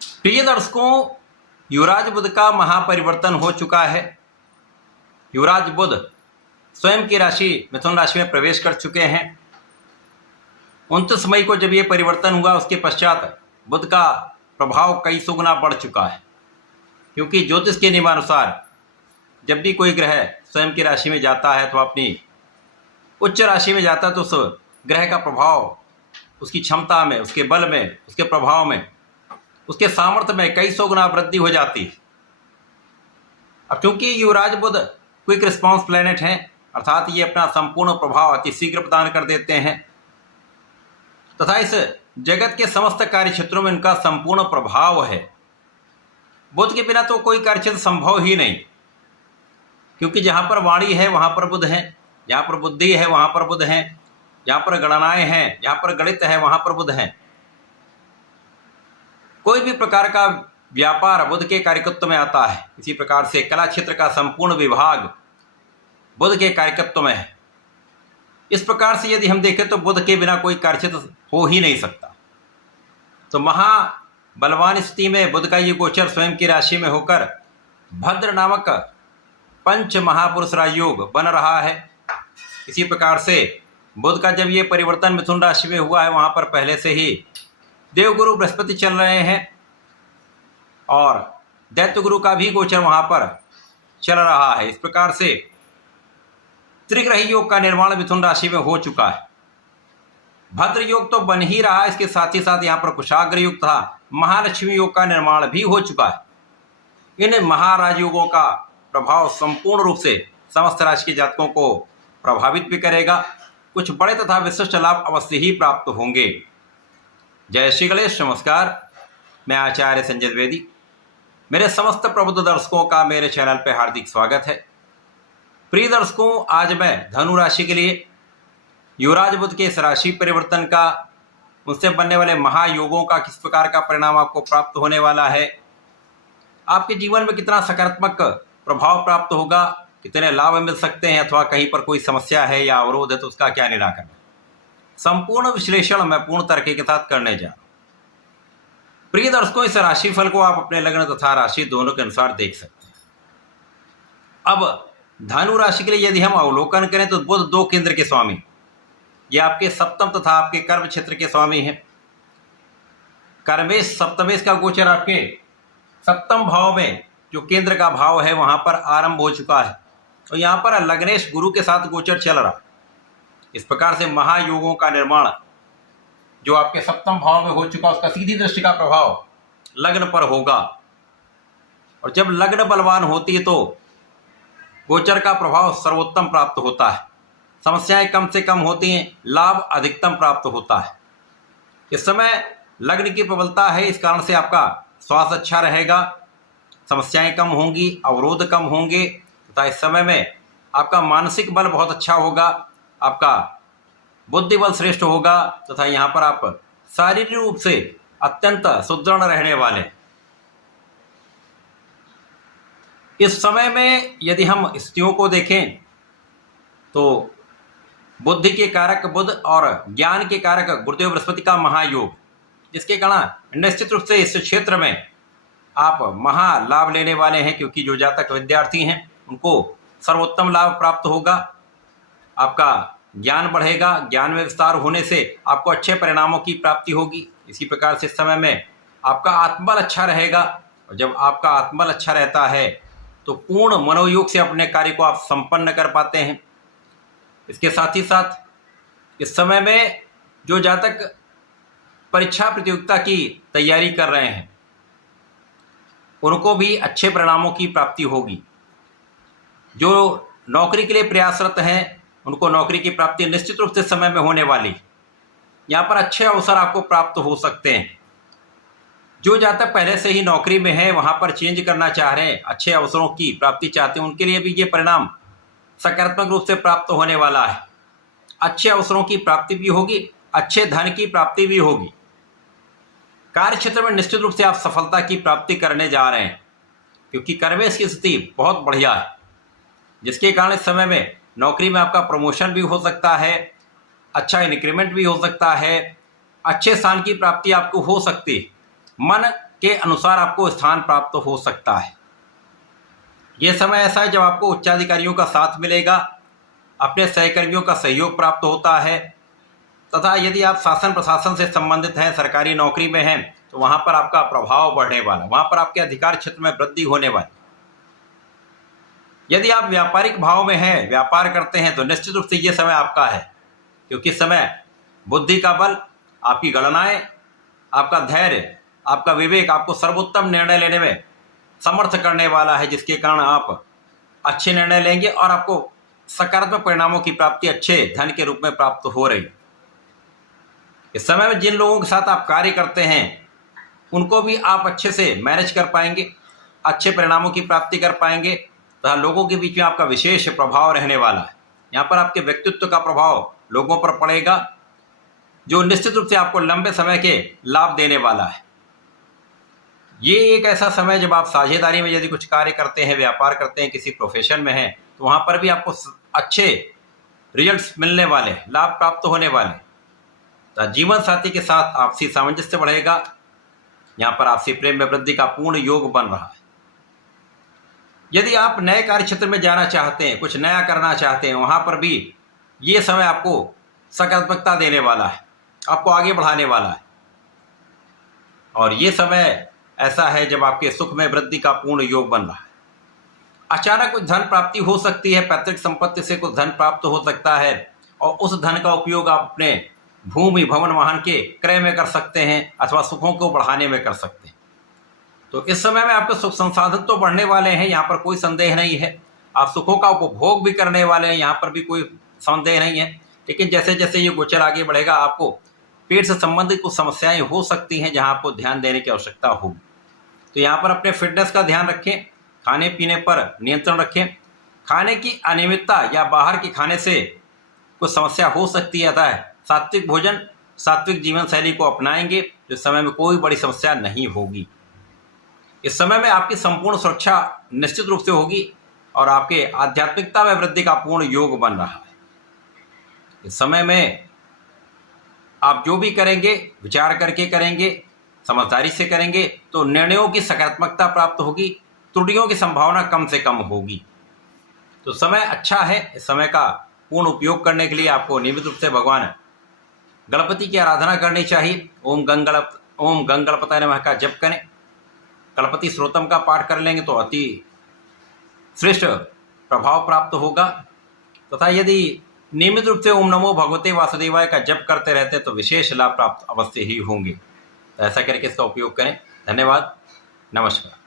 प्रिय दर्शकों, युवराज बुध का महापरिवर्तन हो चुका है। युवराज बुध स्वयं की राशि मिथुन राशि में प्रवेश कर चुके हैं। 29 मई को जब ये परिवर्तन हुआ उसके पश्चात बुध का प्रभाव कई सुगुना बढ़ चुका है, क्योंकि ज्योतिष के नियमानुसार जब भी कोई ग्रह स्वयं की राशि में जाता है तो अपनी उच्च राशि में जाता है तो उस ग्रह का प्रभाव उसकी क्षमता में, उसके बल में, उसके प्रभाव में, उसके सामर्थ्य में कई सौ गुना वृद्धि हो जाती है। अब क्योंकि युवराज बुध क्विक रिस्पांस प्लैनेट हैं, अर्थात ये अपना संपूर्ण प्रभाव अति शीघ्र प्रदान कर देते हैं तथा इस जगत के समस्त कार्य क्षेत्रों में इनका संपूर्ण प्रभाव है। बुध के बिना तो कोई कार्य क्षेत्र संभव ही नहीं, क्योंकि जहाँ पर वाणी है वहाँ पर बुध है, जहाँ पर बुद्धि है वहाँ पर बुध है, जहाँ पर गणनाएं हैं, जहाँ पर गणित है वहाँ पर बुध है। कोई भी प्रकार का व्यापार बुध के कार्यकत्व में आता है। इसी प्रकार से कला क्षेत्र का संपूर्ण विभाग बुध के कार्यकत्व में है। इस प्रकार से यदि हम देखें तो बुध के बिना कोई कार्यक्षेत्र हो ही नहीं सकता। तो महाबलवान स्थिति में बुध का ये गोचर स्वयं की राशि में होकर भद्र नामक पंच महापुरुष राजयोग बन रहा है। इसी प्रकार से बुध का जब ये परिवर्तन मिथुन राशि में हुआ है, वहाँ पर पहले से ही देवगुरु बृहस्पति चल रहे हैं और दैत्य गुरु का भी गोचर वहाँ पर चल रहा है। इस प्रकार से त्रिग्रही योग का निर्माण मिथुन राशि में हो चुका है। भद्र योग तो बन ही रहा है, इसके साथ ही साथ यहाँ पर कुशाग्र योग तथा महालक्ष्मी योग का निर्माण भी हो चुका है। इन महाराज योगों का प्रभाव संपूर्ण रूप से समस्त राशि के जातकों को प्रभावित भी करेगा। कुछ बड़े तथा विशिष्ट लाभ अवश्य ही प्राप्त होंगे। जय श्री गणेश। नमस्कार, मैं आचार्य संजय द्विवेदी। मेरे समस्त प्रबुद्ध दर्शकों का मेरे चैनल पर हार्दिक स्वागत है। प्रिय दर्शकों, आज मैं धनु राशि के लिए युवराज बुध के इस राशि परिवर्तन का, उनसे बनने वाले महायोगों का किस प्रकार का परिणाम आपको प्राप्त होने वाला है, आपके जीवन में कितना सकारात्मक प्रभाव प्राप्त होगा, कितने लाभ मिल सकते हैं, अथवा कहीं पर कोई समस्या है या अवरोध है तो उसका क्या निराकरण, संपूर्ण विश्लेषण मैं पूर्ण तरीके के साथ करने जा रहा हूं। प्रिय दर्शकों, इस राशिफल को आप अपने लग्न तथा राशि दोनों के अनुसार देख सकते हैं। अब धनु राशि के लिए यदि हम अवलोकन करें तो बुध दो केंद्र के स्वामी, ये आपके सप्तम तथा आपके कर्म क्षेत्र के स्वामी हैं। कर्मेश सप्तमेश का गोचर आपके सप्तम भाव में जो केंद्र का भाव है वहां पर आरंभ हो चुका है, तो यहाँ पर लग्नेश गुरु के साथ गोचर चल रहा। इस प्रकार से महायोगों का निर्माण जो आपके सप्तम भाव में हो चुका, उसका सीधी दृष्टि का प्रभाव लग्न पर होगा। और जब लग्न बलवान होती है तो गोचर का प्रभाव सर्वोत्तम प्राप्त होता है। समस्याएं कम से कम होती हैं, लाभ अधिकतम प्राप्त होता है। इस समय लग्न की प्रबलता है, इस कारण से आपका स्वास्थ्य अच्छा रहेगा, समस्याएं कम होंगी, अवरोध कम होंगे तथा इस समय में आपका मानसिक बल बहुत अच्छा होगा, आपका बुद्धि बल श्रेष्ठ होगा तथा यहाँ पर आप शारीरिक रूप से अत्यंत सुदृढ़ रहने वाले। इस समय में यदि हम स्थितियों को देखें तो बुद्धि के कारक बुध और ज्ञान के कारक गुरुदेव बृहस्पति का महायोग, जिसके कारण निश्चित रूप से इस क्षेत्र में आप महा लाभ लेने वाले हैं, क्योंकि जो जातक विद्यार्थी हैं उनको सर्वोत्तम लाभ प्राप्त होगा। आपका ज्ञान बढ़ेगा, ज्ञान में विस्तार होने से आपको अच्छे परिणामों की प्राप्ति होगी। इसी प्रकार से इस समय में आपका आत्मबल अच्छा रहेगा, और जब आपका आत्मबल अच्छा रहता है तो पूर्ण मनोयोग से अपने कार्य को आप संपन्न कर पाते हैं। इसके साथ ही साथ इस समय में जो जातक परीक्षा प्रतियोगिता की तैयारी कर रहे हैं उनको भी अच्छे परिणामों की प्राप्ति होगी। जो नौकरी के लिए प्रयासरत हैं उनको नौकरी की प्राप्ति निश्चित रूप से समय में होने वाली। यहाँ पर अच्छे अवसर आपको प्राप्त हो सकते हैं। जो जातक पहले से ही नौकरी में है, वहाँ पर चेंज करना चाह रहे हैं, अच्छे अवसरों की प्राप्ति चाहते हैं, उनके लिए भी ये परिणाम सकारात्मक रूप से प्राप्त होने वाला है। अच्छे अवसरों की प्राप्ति भी होगी, अच्छे धन की प्राप्ति भी होगी। कार्य क्षेत्र में निश्चित रूप से आप सफलता की प्राप्ति करने जा रहे हैं, क्योंकि कर्मेश की स्थिति बहुत बढ़िया है, जिसके कारण इस समय में नौकरी में आपका प्रमोशन भी हो सकता है, अच्छा इंक्रीमेंट भी हो सकता है, अच्छे स्थान की प्राप्ति आपको हो सकती है। मन के अनुसार आपको स्थान प्राप्त हो सकता है। ये समय ऐसा है जब आपको उच्चाधिकारियों का साथ मिलेगा, अपने सहकर्मियों का सहयोग प्राप्त होता है, तथा यदि आप शासन प्रशासन से संबंधित हैं, सरकारी नौकरी में हैं, तो वहाँ पर आपका प्रभाव बढ़ने वाला, वहाँ पर आपके अधिकार क्षेत्र में वृद्धि होने वाली। यदि आप व्यापारिक भाव में हैं, व्यापार करते हैं, तो निश्चित रूप से ये समय आपका है, क्योंकि समय बुद्धि का बल, आपकी गणनाएं, आपका धैर्य, आपका विवेक आपको सर्वोत्तम निर्णय लेने में समर्थ करने वाला है, जिसके कारण आप अच्छे निर्णय लेंगे और आपको सकारात्मक परिणामों की प्राप्ति अच्छे धन के रूप में प्राप्त हो रही। इस समय में जिन लोगों के साथ आप कार्य करते हैं उनको भी आप अच्छे से मैनेज कर पाएंगे, अच्छे परिणामों की प्राप्ति कर पाएंगे, तथा लोगों के बीच में आपका विशेष प्रभाव रहने वाला है। यहाँ पर आपके व्यक्तित्व का प्रभाव लोगों पर पड़ेगा, जो निश्चित रूप से आपको लंबे समय के लाभ देने वाला है। ये एक ऐसा समय जब आप साझेदारी में यदि कुछ कार्य करते हैं, व्यापार करते हैं, किसी प्रोफेशन में हैं, तो वहाँ पर भी आपको अच्छे रिजल्ट्स मिलने वाले, लाभ प्राप्त होने वाले। तो जीवन साथी के साथ आपसी सामंजस्य बढ़ेगा। यहाँ पर आपसी प्रेम में वृद्धि का पूर्ण योग बन रहा है। यदि आप नए कार्य क्षेत्र में जाना चाहते हैं, कुछ नया करना चाहते हैं, वहाँ पर भी ये समय आपको सकारात्मकता देने वाला है, आपको आगे बढ़ाने वाला है। और ये समय ऐसा है जब आपके सुख में वृद्धि का पूर्ण योग बन रहा है। अचानक कुछ धन प्राप्ति हो सकती है, पैतृक संपत्ति से कुछ धन प्राप्त हो सकता है, और उस धन का उपयोग आप अपने भूमि भवन वाहन के क्रय में कर सकते हैं अथवा सुखों को बढ़ाने में कर सकते हैं। तो इस समय में आपके सुख संसाधन तो बढ़ने वाले हैं, यहाँ पर कोई संदेह नहीं है। आप सुखों का उपभोग भी करने वाले हैं, यहाँ पर भी कोई संदेह नहीं है। लेकिन जैसे जैसे ये गोचर आगे बढ़ेगा, आपको पेट से संबंधित कुछ समस्याएं हो सकती हैं जहाँ आपको ध्यान देने की आवश्यकता होगी। तो यहाँ पर अपने फिटनेस का ध्यान रखें, खाने पीने पर नियंत्रण रखें। खाने की अनियमितता या बाहर के खाने से कुछ समस्या हो सकती है, अतः सात्विक भोजन, सात्विक जीवन शैली को अपनाएंगे तो इस समय में कोई बड़ी समस्या नहीं होगी। इस समय में आपकी संपूर्ण सुरक्षा निश्चित रूप से होगी और आपके आध्यात्मिकता में वृद्धि का पूर्ण योग बन रहा है। इस समय में आप जो भी करेंगे विचार करके करेंगे, समझदारी से करेंगे, तो निर्णयों की सकारात्मकता प्राप्त होगी, त्रुटियों की संभावना कम से कम होगी। तो समय अच्छा है। इस समय का पूर्ण उपयोग करने के लिए आपको नियमित रूप से भगवान गणपति की आराधना करनी चाहिए। ओम गंगणपतये नमः का जप करें, गणपति श्रोतम का पाठ कर लेंगे तो अति श्रेष्ठ प्रभाव प्राप्त होगा। तथा यदि नियमित रूप से ओम नमो भगवते वासुदेवाय का जप करते रहते हैं तो विशेष लाभ प्राप्त अवश्य ही होंगे। तो ऐसा करके इसका उपयोग करें। धन्यवाद, नमस्कार।